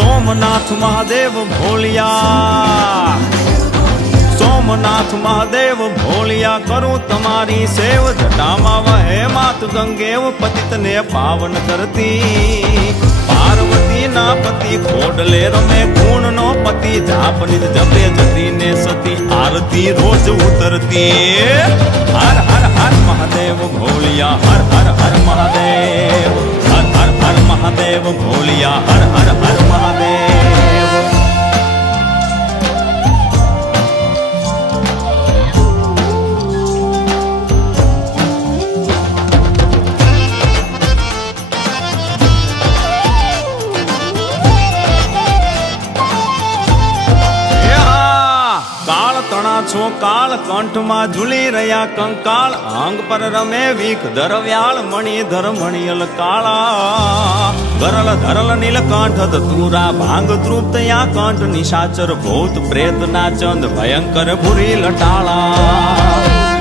સોમનાથ મહાદેવ ભોલિયા, સોમનાથ મહાદેવ ભોલિયા, કરું તમારી સેવ, જટામાં વહે માત ગંગેવ, પતિતને પાવન કરતી, પાર્વતી ના પતિ ખોડલે રમે, ગુણ નો પતિ જાપનિત જપે, જતી ને સતી આરતી રોજ ઉતરતી. હર હર હર મહાદેવ ભોલિયા, હર હર હર મહાદેવ, હર હર હર મહાદેવ ભોલિયા, હર હર હર મહાદેવ. છો કાળ કંઠમાં ઝૂલી રહ્યા કંકાળ, અંગ પર રમે વીખ ધરવ્યાળ, મણિધર મણિયલ કાળા, ગરલ ધરલ નીલકંઠ ધતુરા, ભાંગ તૃપ્તયા કંઠ, નિશાચર ભૂત પ્રેત ના ચંદ, ભયંકર ભૂરી લટાળા.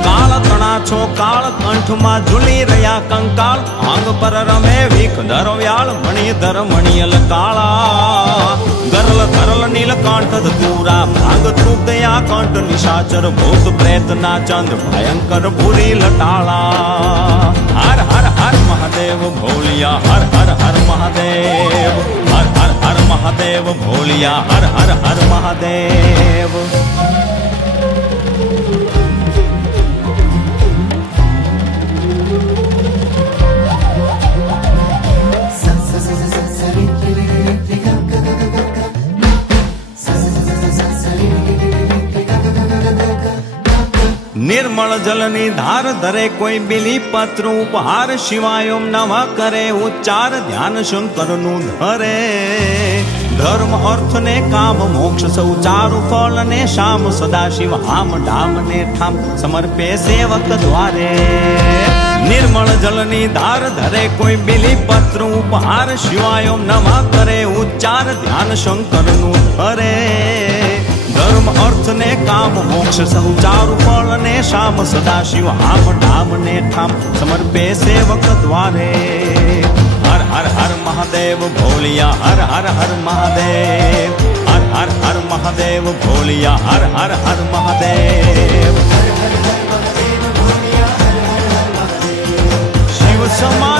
કાળ તણા છો કાળ કંઠમાં ઝૂલી રહ્યા કંકાળ, અંગ પર રમે વીખ ધરવ્યાળ, મણિધર મણિયલ કાળા, ગરલ ધરલ નીલકંઠ ધતુરા, ભાંગ તૃપ્તયા કંઠ, નિશાચર ભૂત પ્રેત ના ચંદ, ભયંકર ભૂરી લટાળા. હર હર હર મહાદેવ ભોલિયા, હર હર હર મહાદેવ, હર હર હર મહાદેવ ભોલિયા, હર હર હર મહાદેવ. નિર્મળ જલની ધાર ધરે કોઈ બિલી પત્ર ઉપહાર, શિવાય ઓમ નમઃ કરે ઉચ્ચાર, ધ્યાન શંકરનું ધરે. ધર્મ અર્થ ને કામ મોક્ષ સૌ ચારુ ફળ ને શામ, સદાશિવ હામ ઢામ ને ઠામ, સમર્પે સેવક દ્વારે. નિર્મળ જલની ધાર ધરે કોઈ બિલી પત્ર ઉપહાર, શિવાય ઓમ નમઃ કરે ઉચ્ચાર, ધ્યાન શંકરનું ધરે. ધર્મ અર્થ ને કામ મોક્ષ સહુ ચારુ ફળ ને શામ, સદાશિવ હામ ઢામ ને ઠામ, સમર્પે સેવક દ્વારે. હર હર હર મહાદેવ ભોલિયા, હર હર હર મહાદેવ, હર હર હર મહાદેવ ભોલિયા, હર હર હર મહાદેવ. શિવ સમાન